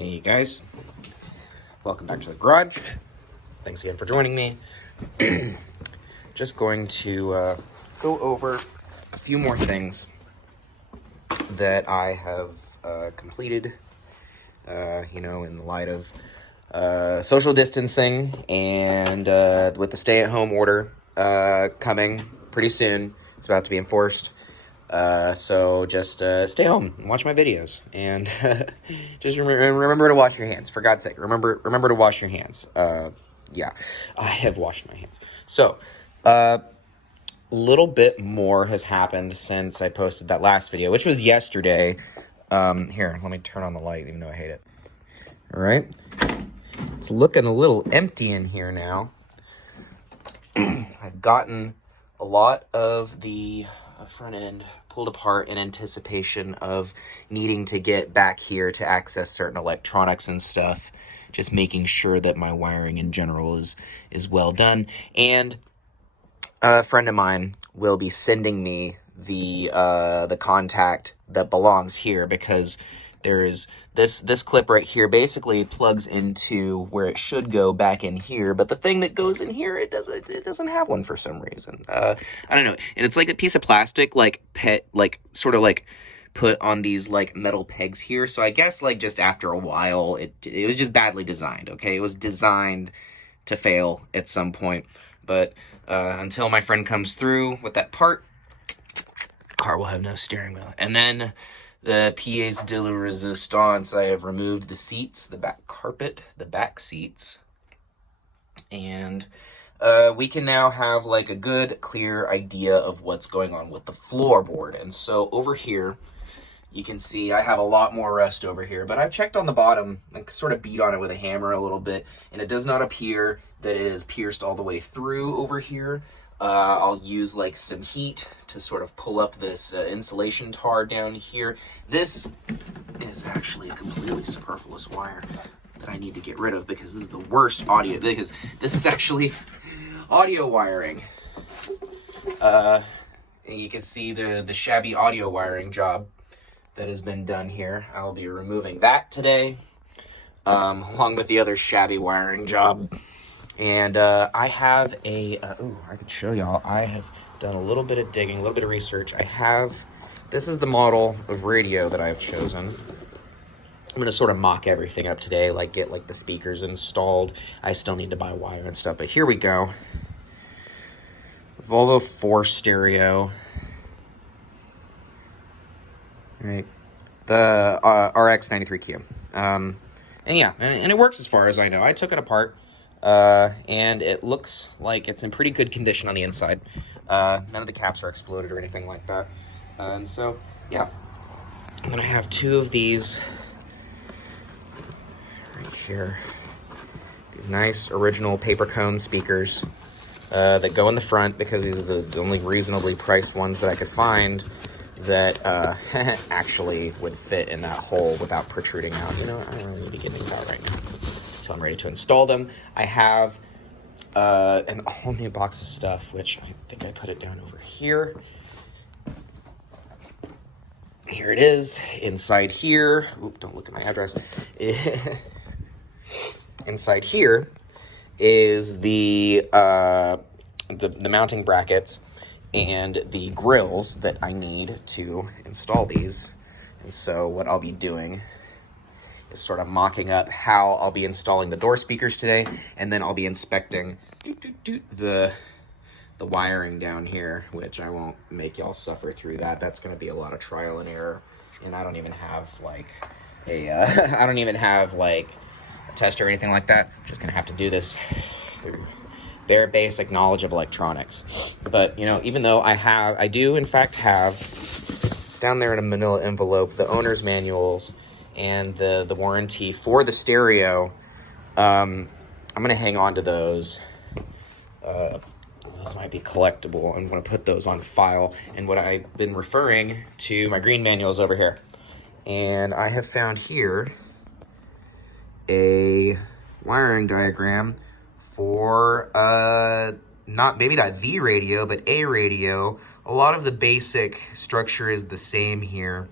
Hey guys, welcome back to the garage. Thanks again for joining me. Just going to go over a few more things that I have completed, in the light of social distancing and with the stay-at-home order coming pretty soon. It's about to be enforced. So just stay home and watch my videos, and just remember to wash your hands. For God's sake, remember to wash your hands. Yeah, I have washed my hands. So, little bit more has happened since I posted that last video, which was yesterday. Here, let me turn on the light, even though I hate it. All right, it's looking a little empty in here now. I've gotten a lot of the front end pulled apart in anticipation of needing to get back here to access certain electronics and stuff. Just making sure that my wiring in general is well done. And a friend of mine will be sending me the contact that belongs here, because there is this clip right here basically plugs into where it should go back in here, but the thing that goes in here, it doesn't have one for some reason. I don't know. And it's like a piece of plastic, sort of put on these like metal pegs here. So I guess like just after a while, it was just badly designed. Okay, it was designed to fail at some point. But until my friend comes through with that part, the car will have no steering wheel. And then the pièce de la résistance, I have removed the seats, the back carpet, the back seats. And we can now have like a good, clear idea of what's going on with the floorboard. And so over here, you can see I have a lot more rust over here, but I've checked on the bottom and sort of beat on it with a hammer a little bit, and it does not appear that it is pierced all the way through over here. I'll use like some heat to sort of pull up this insulation tar down here. This is actually a completely superfluous wire that I need to get rid of, because this is the worst audio, because this is actually audio wiring. And you can see the shabby audio wiring job that has been done here. I'll be removing that today, along with the other shabby wiring job. And I have I could show y'all. I have done a little bit of digging, a little bit of research. This is the model of radio that I've chosen. I'm going to sort of mock everything up today, like get like the speakers installed. I still need to buy wire and stuff, but here we go. Volvo 4 stereo. Right, the RX 93Q. And yeah, and it works as far as I know. I took it apart. And it looks like it's in pretty good condition on the inside. None of the caps are exploded or anything like that. And so, yeah. And then I have two of these right here. These nice original paper cone speakers that go in the front, because these are the only reasonably priced ones that I could find that actually would fit in that hole without protruding out. You know, I don't really need to get these out right now. So I'm ready to install them. I have a whole new box of stuff, which I think I put it down over here. Here it is. Inside here, don't look at my address. Inside here is the mounting brackets and the grills that I need to install these. And so what I'll be doing is sort of mocking up how I'll be installing the door speakers today, and then I'll be inspecting the wiring down here, which I won't make y'all suffer through that. That's going to be a lot of trial and error, and I don't even have like a test or anything like that. I'm just going to have to do this through bare basic knowledge of electronics. But even though I do in fact have, it's down there in a manila envelope, the owner's manuals and the warranty for the stereo. I'm gonna hang on to those. Those might be collectible. I'm gonna put those on file. And what I've been referring to, my green manuals over here, and I have found here a wiring diagram for maybe not the radio, but a radio. A lot of the basic structure is the same here.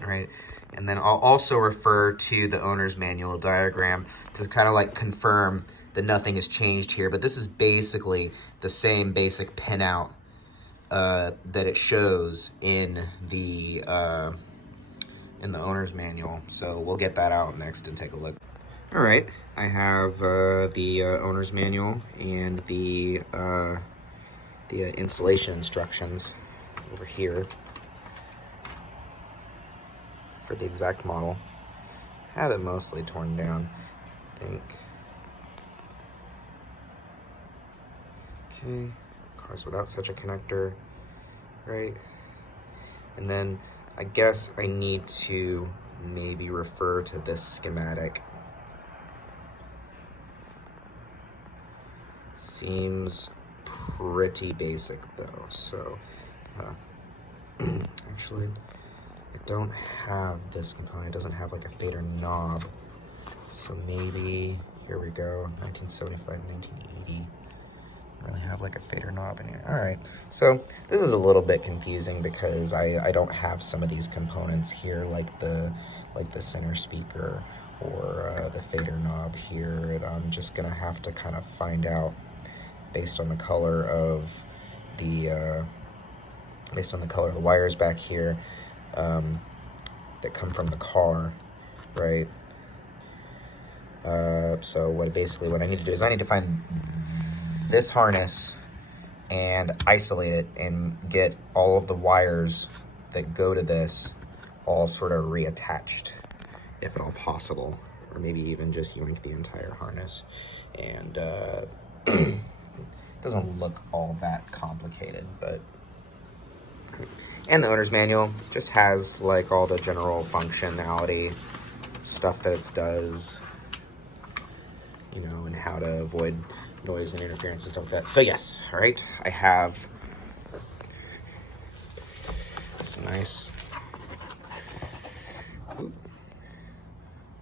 All right. And then I'll also refer to the owner's manual diagram to kind of like confirm that nothing has changed here. But this is basically the same basic pinout that it shows in the owner's manual. So we'll get that out next and take a look. All right, I have the owner's manual and the installation instructions over here for the exact model. I have it mostly torn down, I think. Okay, cars without such a connector, right? And then I guess I need to maybe refer to this schematic. Seems pretty basic though, so actually I don't have this component. It doesn't have like a fader knob, so maybe here we go, 1975, 1980. Really have like a fader knob in here. All right, so this is a little bit confusing because I don't have some of these components here, like the center speaker or the fader knob here, and I'm just gonna have to kind of find out based on the color of the wires back here that come from the car, right? So what I need to do is I need to find this harness and isolate it and get all of the wires that go to this all sort of reattached, if at all possible, or maybe even just yoink the entire harness. And it doesn't look all that complicated, but and the owner's manual just has like all the general functionality stuff that it does, you know, and how to avoid noise and interference and stuff like that. So yes, all right, I have some nice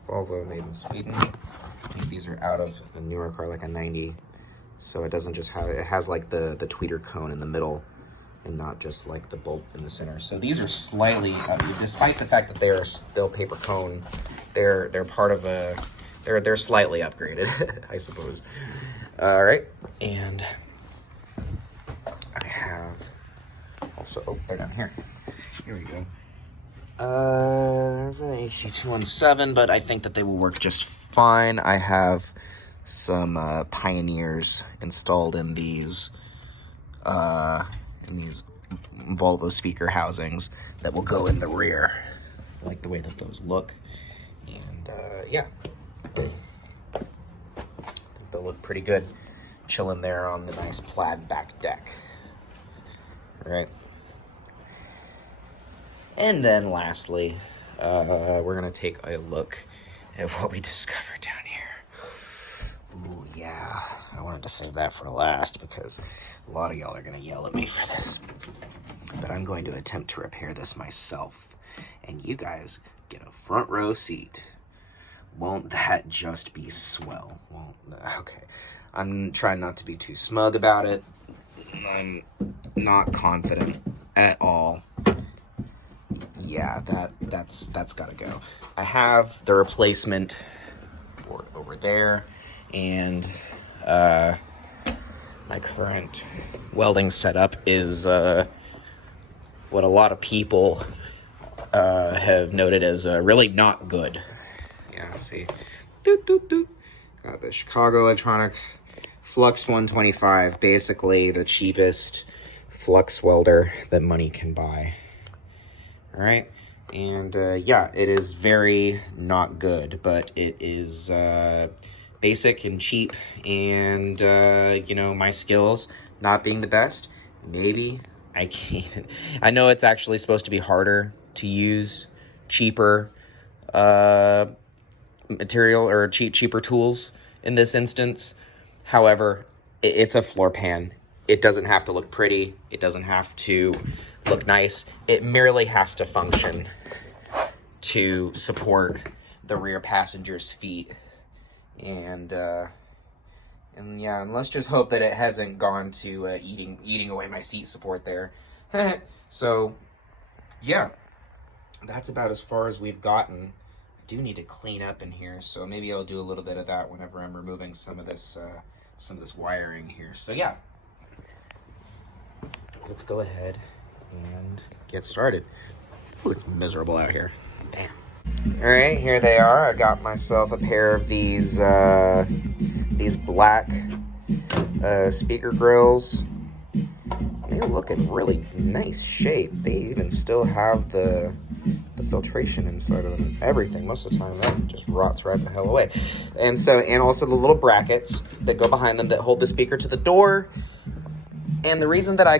Volvo made in Sweden. I think these are out of a newer car, like a 90. So it doesn't just have, it has like the tweeter cone in the middle and not just like the bolt in the center. So these are slightly, despite the fact that they are still paper cone, they're part of a, they're slightly upgraded, I suppose. All right, and I have also, oh, they're down here. Here we go. HD217, but I think that they will work just fine. I have some Pioneers installed in these Volvo speaker housings that will go in the rear. I like the way that those look, and yeah, I think they'll look pretty good chilling there on the nice plaid back deck. All right. And then lastly, we're gonna take a look at what we discovered down here. Ooh, yeah, I wanted to save that for last because a lot of y'all are gonna yell at me for this. But I'm going to attempt to repair this myself, and you guys get a front row seat. Won't that just be swell? Okay, I'm trying not to be too smug about it. I'm not confident at all. Yeah, that's gotta go. I have the replacement board over there, and my current welding setup is what a lot of people have noted as really not good. Yeah, let's see. Got the Chicago Electronic Flux 125, basically the cheapest flux welder that money can buy. All right, and yeah, it is very not good, but it is basic and cheap, and you know, my skills not being the best, maybe I can't. I know it's actually supposed to be harder to use cheaper material or cheaper tools in this instance. However, it's a floor pan. It doesn't have to look pretty. It doesn't have to look nice. It merely has to function to support the rear passenger's feet. And yeah, and let's just hope that it hasn't gone to eating away my seat support there. So yeah, that's about as far as we've gotten. I do need to clean up in here, so maybe I'll do a little bit of that whenever I'm removing some of this wiring here. So yeah, let's go ahead and get started. Ooh, it's miserable out here. Damn. All right, here they are. I got myself a pair of these black speaker grills. They look in really nice shape. They even still have the filtration inside of them. Everything, most of the time, that just rots right the hell away. And also the little brackets that go behind them that hold the speaker to the door. And the reason that I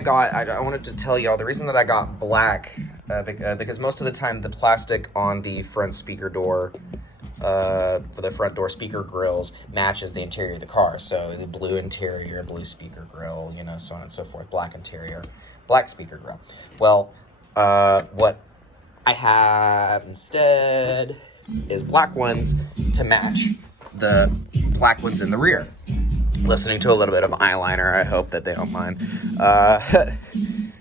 wanted to tell y'all, the reason that I got black, because most of the time the plastic on the front speaker door, for the front door speaker grills, matches the interior of the car. So the blue interior, blue speaker grill, you know, so on and so forth. Black interior, black speaker grill. Well, what I have instead is black ones to match the black ones in the rear. Listening to a little bit of eyeliner. I hope that they don't mind.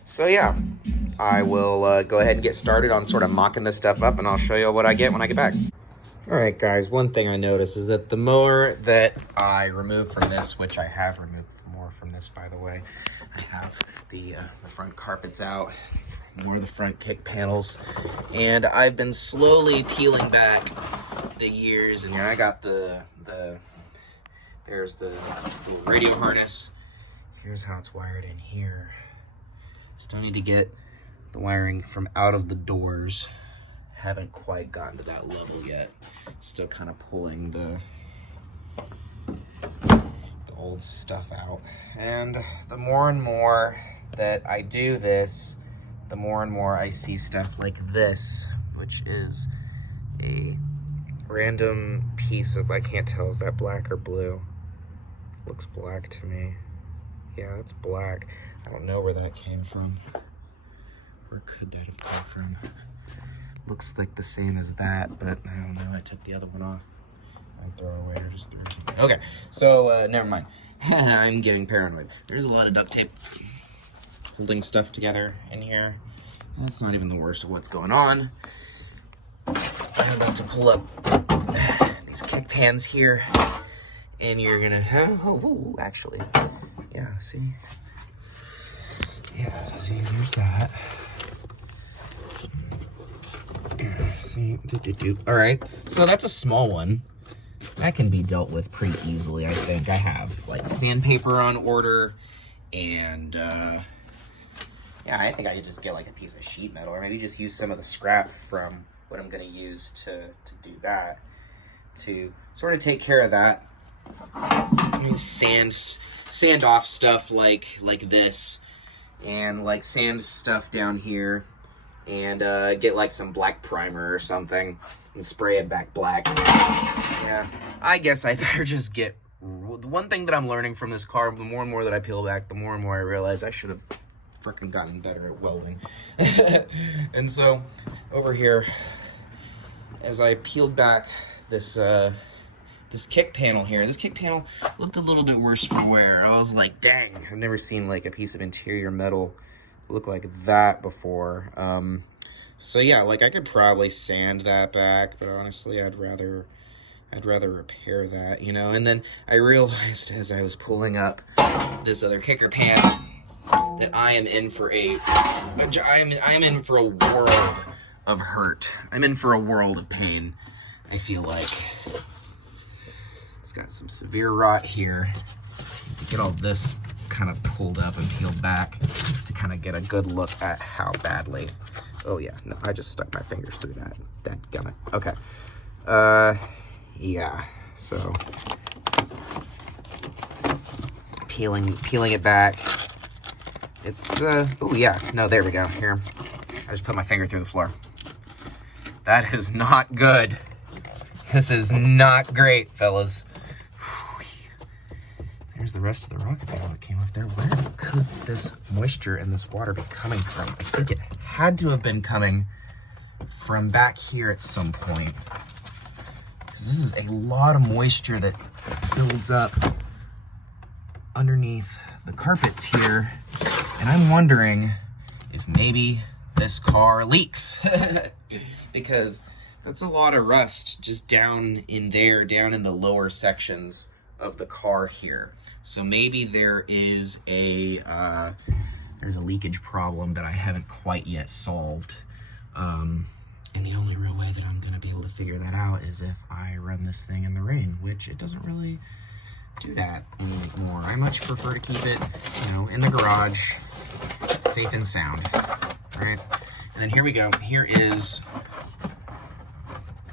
So yeah, I will go ahead and get started on sort of mocking this stuff up, and I'll show you what I get when I get back. All right, guys, one thing I noticed is that the more that I remove from this, which I have removed more from this, by the way, I have the front carpets out, more of the front kick panels, and I've been slowly peeling back the years, and I got there's the little radio harness. Here's how it's wired in here. Still need to get the wiring from out of the doors. Haven't quite gotten to that level yet. Still kind of pulling the old stuff out. And the more and more that I do this, the more and more I see stuff like this, which is a random piece of, I can't tell, is that black or blue? Looks black to me. Yeah, it's black. I don't know where that came from. Where could that have come from? Looks like the same as that, but I don't know. I took the other one off. I'd throw it away or just throw it away. Okay, so never mind. I'm getting paranoid. There's a lot of duct tape holding stuff together in here. That's not even the worst of what's going on. I'm about to pull up these kick pans here, and you're gonna have, actually, yeah, see? Yeah, see, there's that. Yeah, see, all right, so that's a small one. That can be dealt with pretty easily, I think. I have, like, sandpaper on order, and, yeah, I think I could just get, like, a piece of sheet metal, or maybe just use some of the scrap from what I'm gonna use to do that, to sort of take care of that. Sand off stuff like this, and like sand stuff down here, and get like some black primer or something and spray it back black. Yeah, I guess I better just get, the one thing that I'm learning from this car, the more and more that I peel back, the more and more I realize I should have freaking gotten better at welding. And so over here, as I peeled back this this kick panel here, this kick panel looked a little bit worse for wear. I was like, dang, I've never seen like a piece of interior metal look like that before. So yeah, like I could probably sand that back, but honestly, I'd rather repair that, you know. And then I realized as I was pulling up this other kicker pan that I am in for a world of hurt. I'm in for a world of pain. I feel like it's got some severe rot here. Get all this kind of pulled up and peeled back to kind of get a good look at how badly. Oh yeah, no, I just stuck my fingers through that. Dadgummit. Okay. Yeah. So peeling it back. It's oh yeah, no, there we go. Here. I just put my finger through the floor. That is not good. This is not great, fellas. There's the rest of the rocket panel that came off there. Where could this moisture and this water be coming from? I think it had to have been coming from back here at some point. Because this is a lot of moisture that builds up underneath the carpets here. And I'm wondering if maybe this car leaks. Because that's a lot of rust just down in there, down in the lower sections of the car here. So maybe there is there's a leakage problem that I haven't quite yet solved. And the only real way that I'm gonna be able to figure that out is if I run this thing in the rain, which it doesn't really do that anymore. I much prefer to keep it, you know, in the garage, safe and sound, right? And then here we go. Here is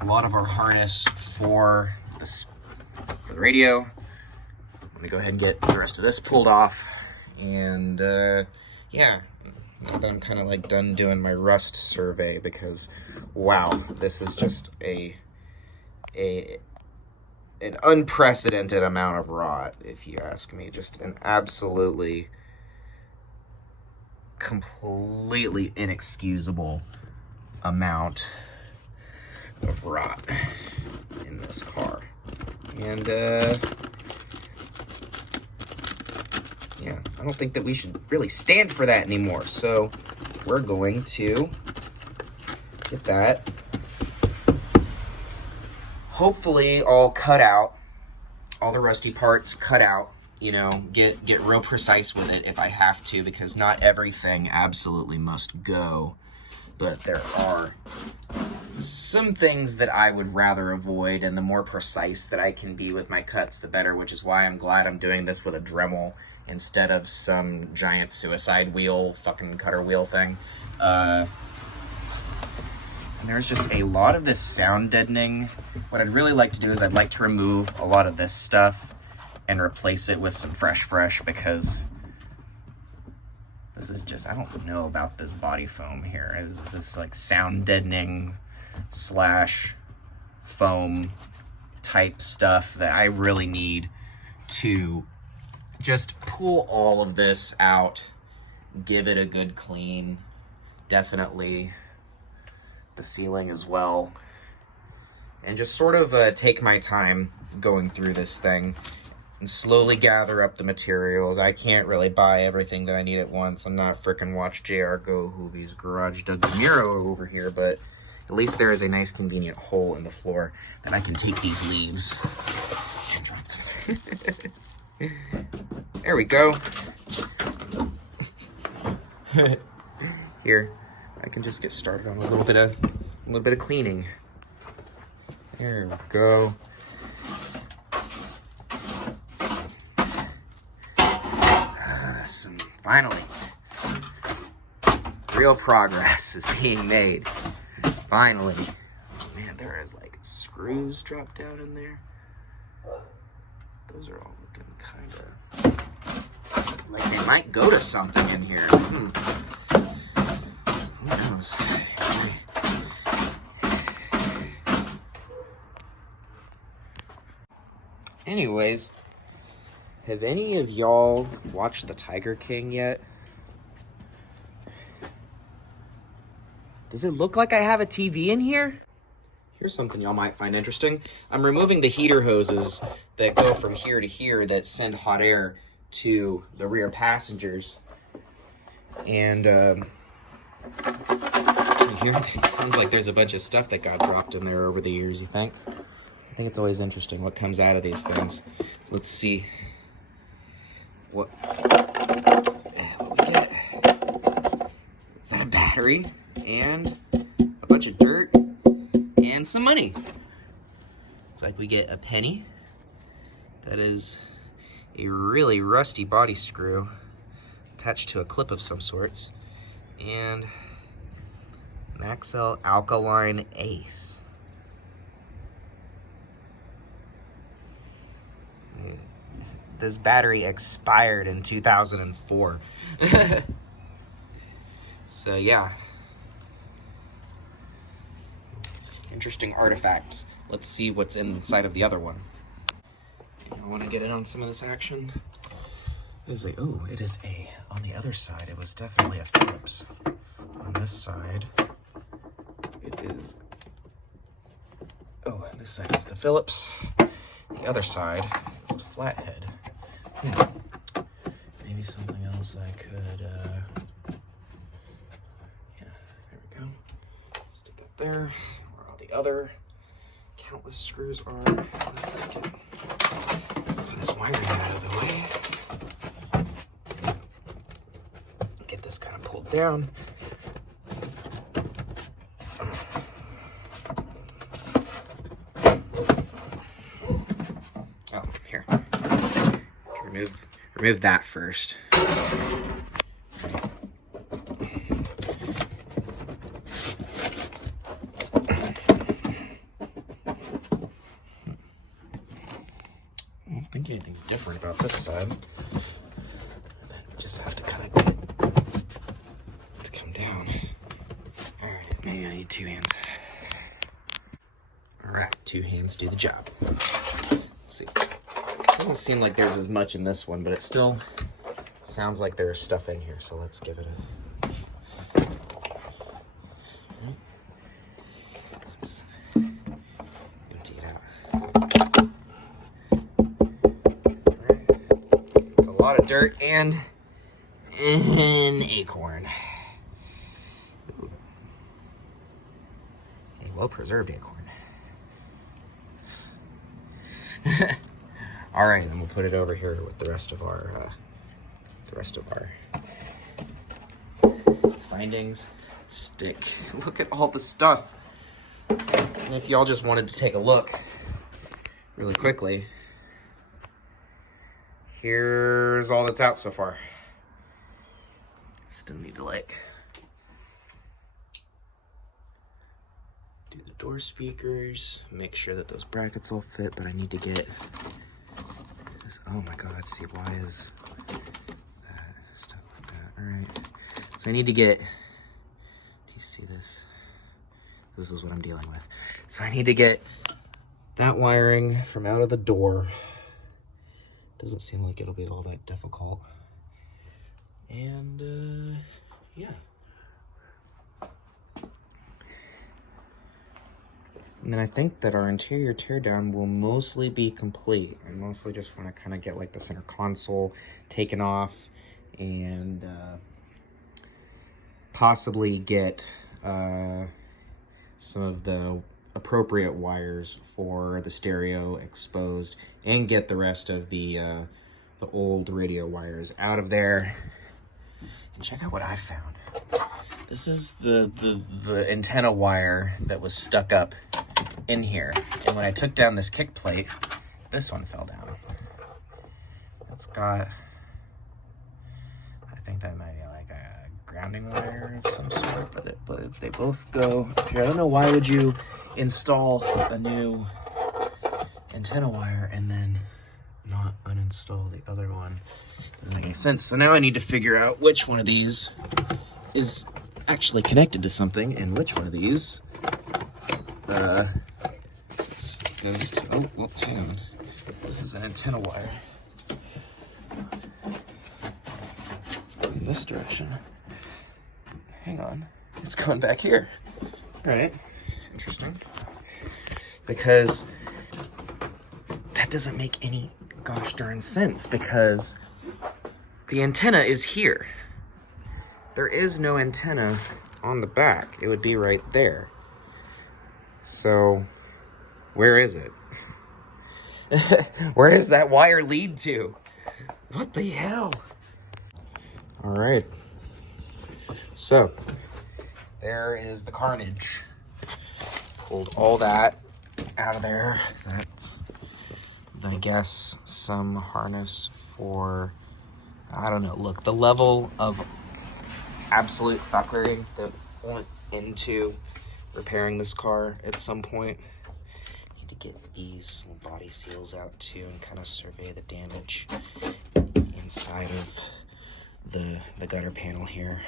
a lot of our harness for the radio. I'm gonna go ahead and get the rest of this pulled off. And yeah, now that I'm kind of like done doing my rust survey, because wow, this is just an unprecedented amount of rot, if you ask me. Just an absolutely, completely inexcusable amount of rot in this car. And yeah, I don't think that we should really stand for that anymore. So we're going to get that hopefully all cut out, all the rusty parts cut out, you know, get real precise with it if I have to, because not everything absolutely must go. But there are some things that I would rather avoid, and the more precise that I can be with my cuts, the better, which is why I'm glad I'm doing this with a Dremel instead of some giant suicide wheel, fucking cutter wheel thing. And there's just a lot of this sound deadening. What I'd really like to do is I'd like to remove a lot of this stuff and replace it with some fresh, because this is just, I don't know about this body foam here. It's this like sound deadening slash foam type stuff that I really need to just pull all of this out, give it a good clean. Definitely the ceiling as well. And just sort of take my time going through this thing and slowly gather up the materials. I can't really buy everything that I need at once. I'm not frickin' watch J.R. Gohoovy's Garage Doug DeMuro over here, but at least there is a nice convenient hole in the floor that I can take these leaves and drop them. There we go. Here, I can just get started on a little bit of cleaning. There we go. Finally, real progress is being made. Finally. Oh man, there is like screws dropped down in there. Those are all looking kind of like they might go to something in here. Who knows? Anyways, have any of y'all watched The Tiger King yet? Does it look like I have a TV in here? Here's something y'all might find interesting. I'm removing the heater hoses that go from here to here that send hot air to the rear passengers. And here, it sounds like there's a bunch of stuff that got dropped in there over the years, you think? I think it's always interesting what comes out of these things. Let's see what we get. Is that a battery? And a bunch of dirt and some money. It's like we get a penny. That is a really rusty body screw attached to a clip of some sorts. And Maxell Alkaline Ace. This battery expired in 2004. So yeah. Interesting artifacts. Let's see what's inside of the other one. I want to get in on some of this action. It is on the other side, it was definitely a Phillips. On this side, it is, this side is the Phillips. The other side is a flathead. Maybe something else I could, there, where all the other countless screws are. Let's get some of this wiring out of the way. Get this kind of pulled down. Oh, here. Remove that first. I don't think anything's different about this side. Then we just have to kind of get it to come down. All right, maybe I need 2 hands. All right, 2 hands do the job. Let's see. Doesn't seem like there's as much in this one, but it still sounds like there's stuff in here. So let's give it a. Let's empty it out. It's a lot of dirt and an acorn. A well-preserved acorn. All right, and we'll put it over here with the rest of our findings. Stick. Look at all the stuff. And if y'all just wanted to take a look really quickly, here's all that's out so far. Still need to do the door speakers, make sure that those brackets all fit, but I need to get this. Oh my god, see, why is that stuff like that? All right, so I need to get, do you see this? This is what I'm dealing with. So I need to get that wiring from out of the door. Doesn't seem like it'll be all that difficult. And yeah. And then I think that our interior teardown will mostly be complete. I mostly just want to kind of get like the center console taken off and possibly get some of the appropriate wires for the stereo exposed and get the rest of the old radio wires out of there. And check out what I found. This is the antenna wire that was stuck up in here. And when I took down this kick plate, this one fell down. It's got, I think that might be like a grounding wire of some sort, but they both go up here. I don't know, why would you install a new antenna wire and then not uninstall the other one? Doesn't make any sense. So now I need to figure out which one of these is actually connected to something and which one of these goes to, oh, well, hang on. This is an antenna wire. It's going this direction. Hang on. It's going back here. All right. Interesting. Because that doesn't make any gosh darn sense, because the antenna is here. There is no antenna on the back. It would be right there. So, where is it? Where does that wire lead to? What the hell? All right. So, there is the carnage. Pulled all that out of there. That's, I guess, some harness for, I don't know. Look, the level of absolute fuckery that went into repairing this car at some point. Need to get these body seals out too and kind of survey the damage inside of the gutter panel here.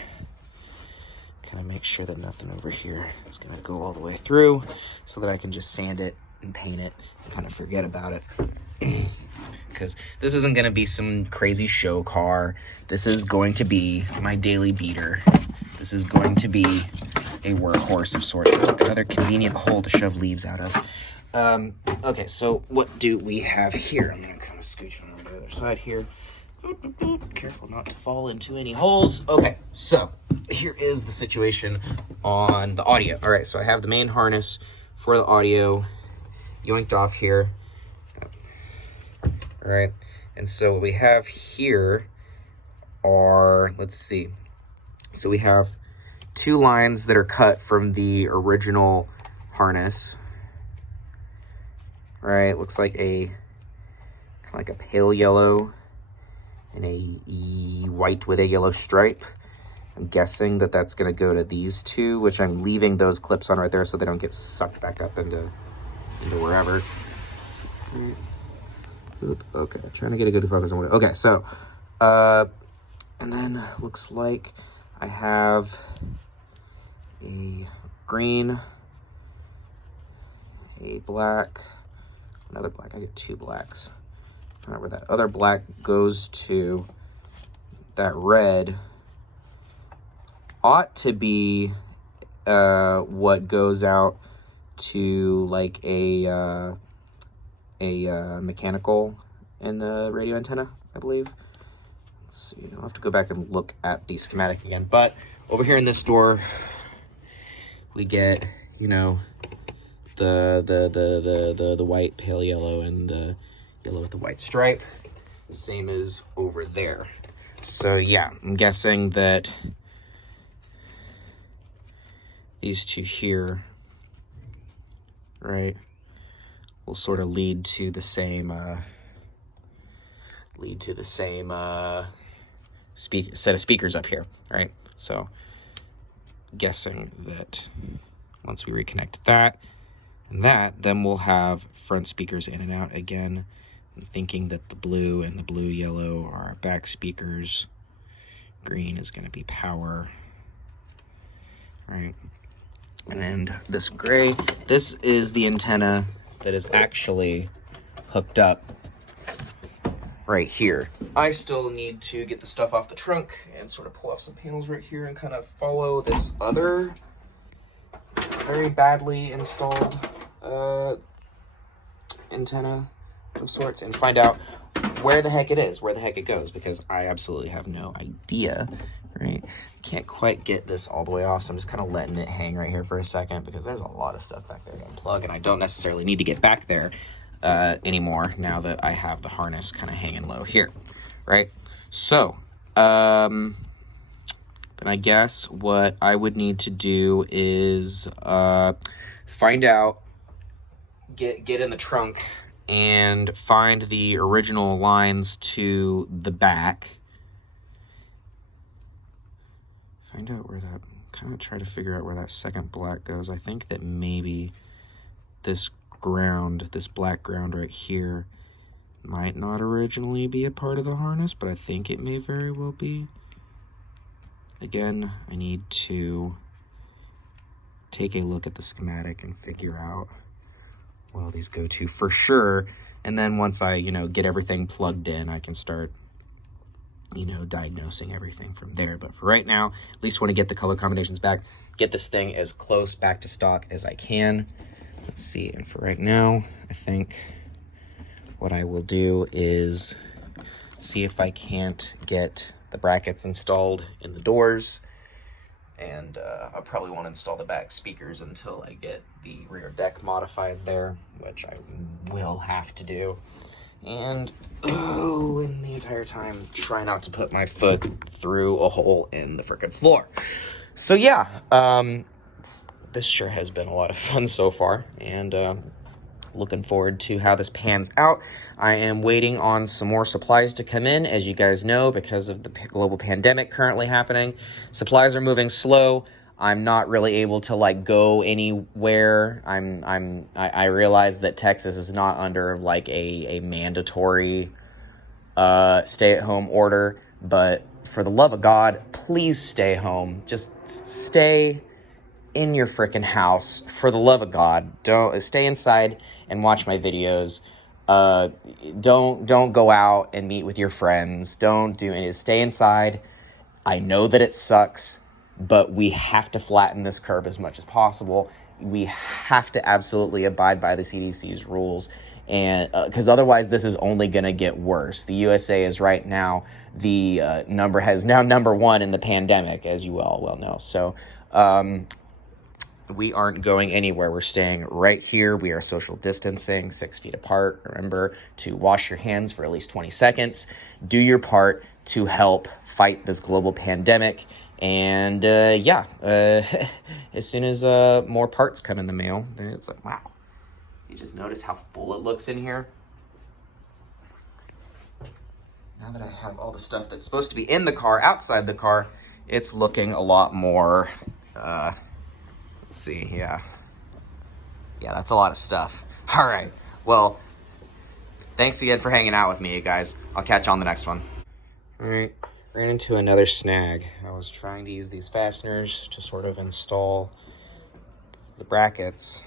Kind of make sure that nothing over here is going to go all the way through so that I can just sand it and paint it and kind of forget about it. Because this isn't going to be some crazy show car. This is going to be my daily beater. This is going to be a workhorse of sorts. Another convenient hole to shove leaves out of. Okay, so what do we have here? I'm going to kind of scooch on the other side here. Careful not to fall into any holes. Okay, so here is the situation on the audio. All right, so I have the main harness for the audio yoinked off here. All right, and so what we have here are, let's see. So we have 2 lines that are cut from the original harness. Right, looks like kind of like a pale yellow and a white with a yellow stripe. I'm guessing that that's going to go to these 2, which I'm leaving those clips on right there so they don't get sucked back up into wherever. Oop, okay, trying to get a good focus on what. Okay, so, and then looks like I have a green, a black, another black. I get 2 blacks. I don't know where that other black goes to. That red ought to be what goes out to like a mechanical in the radio antenna, I believe. Let's see, I'll have to go back and look at the schematic again. But over here in this door, we get, you know, the white, pale yellow, and the yellow with the white stripe, the same as over there. So yeah, I'm guessing that these 2 here, right, will sort of lead to the same set of speakers up here, right? So guessing that once we reconnect that and that, then we'll have front speakers in and out again. I'm thinking that the blue and the blue yellow are our back speakers. Green is going to be power, right? And this gray, this is the antenna that is actually hooked up right here. I still need to get the stuff off the trunk and sort of pull off some panels right here and kind of follow this other very badly installed antenna of sorts and find out where the heck it is, where the heck it goes, because I absolutely have no idea, right? Can't quite get this all the way off, so I'm just kind of letting it hang right here for a second because there's a lot of stuff back there to unplug, and I don't necessarily need to get back there anymore now that I have the harness kind of hanging low here, right? So, then I guess what I would need to do is find out, get in the trunk and find the original lines to the back. Find out where that, kind of try to figure out where that second black goes. I think that maybe this ground, this black ground right here, might not originally be a part of the harness, but I think it may very well be. Again, I need to take a look at the schematic and figure out where all these go to for sure. And then once I, get everything plugged in, I can start, diagnosing everything from there. But for right now, at least want to get the color combinations back, get this thing as close back to stock as I can. Let's see, and for right now, I think what I will do is see if I can't get the brackets installed in the doors, and I probably won't install the back speakers until I get the rear deck modified there, which I will have to do. And, in the entire time, try not to put my foot through a hole in the frickin' floor. So yeah, this sure has been a lot of fun so far, and looking forward to how this pans out. I am waiting on some more supplies to come in, as you guys know, because of the global pandemic currently happening. Supplies are moving slow. I'm not really able to go anywhere. I realize that Texas is not under a mandatory stay-at-home order, but for the love of God, please stay home. Just stay in your freaking house, for the love of God. Don't stay inside and watch my videos. Don't go out and meet with your friends. Don't do any. Stay inside. I know that it sucks, but we have to flatten this curve as much as possible. We have to absolutely abide by the CDC's rules and because otherwise this is only going to get worse. The USA is right now number one in the pandemic, as you all well know. So we aren't going anywhere. We're staying right here. We are social distancing, 6 feet apart. Remember to wash your hands for at least 20 seconds. Do your part to help fight this global pandemic. And as soon as more parts come in the mail, it's like, wow. You just notice how full it looks in here? Now that I have all the stuff that's supposed to be in the car, outside the car, it's looking a lot more, let's see, yeah, that's a lot of stuff. All right, well, thanks again for hanging out with me, you guys. I'll catch you on the next one. All right, ran into another snag. I was trying to use these fasteners to sort of install the brackets.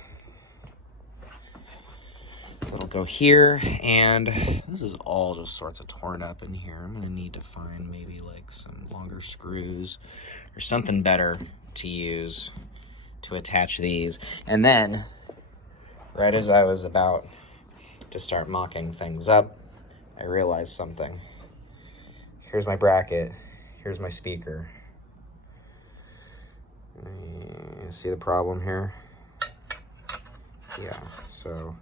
It'll go here, and this is all just sorts of torn up in here. I'm gonna need to find maybe like some longer screws or something better to use to attach these. And then, right as I was about to start mocking things up, I realized something. Here's my bracket, here's my speaker. You see the problem here? Yeah, so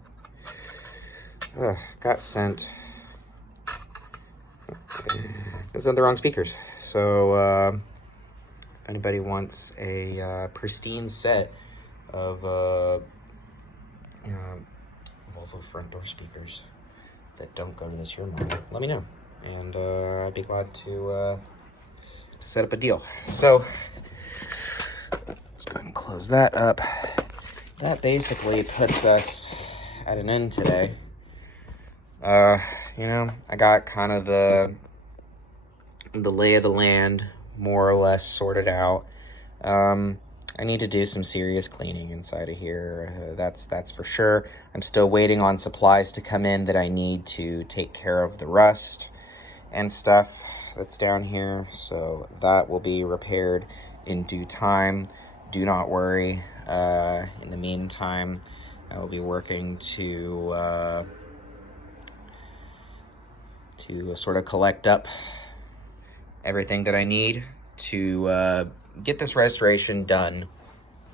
got sent the wrong speakers. So if anybody wants a pristine set of Volvo front door speakers that don't go to this here model, let me know, and I'd be glad to set up a deal. So let's go ahead and close that up. That basically puts us at an end today. I got kind of the lay of the land more or less sorted out. I need to do some serious cleaning inside of here. That's for sure. I'm still waiting on supplies to come in that I need to take care of the rust and stuff that's down here. So that will be repaired in due time. Do not worry. In the meantime, I will be working to sort of collect up everything that I need to get this restoration done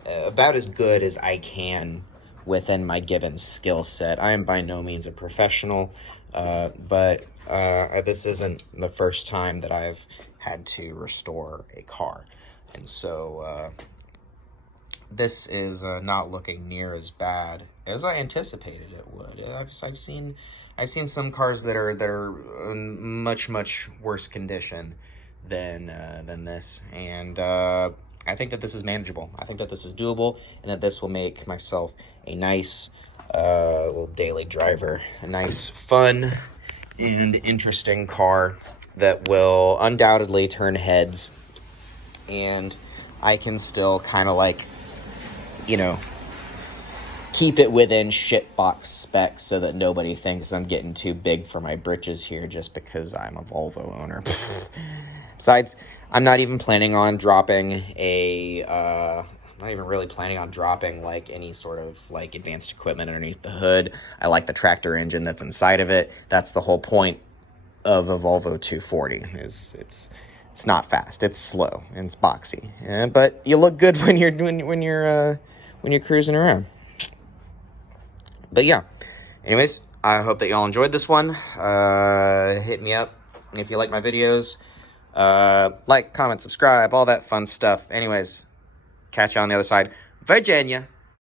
about as good as I can within my given skill set. I am by no means a professional, but this isn't the first time that I've had to restore a car. And so this is not looking near as bad as I anticipated it would. I've seen some cars that are in much worse condition than this, and I think that this is manageable. I think that this is doable, and that this will make myself a nice little daily driver, a nice, fun, and interesting car that will undoubtedly turn heads, and I can still kind of like, keep it within shitbox specs so that nobody thinks I'm getting too big for my britches here just because I'm a Volvo owner. Besides, I'm not even planning on dropping like any sort of like advanced equipment underneath the hood. I like the tractor engine that's inside of it. That's the whole point of a Volvo 240. It's not fast. It's slow and it's boxy. But you look good when you're cruising around. But yeah, anyways, I hope that y'all enjoyed this one. Hit me up if you like my videos. Like, comment, subscribe, all that fun stuff. Anyways, catch you on the other side. Virginia.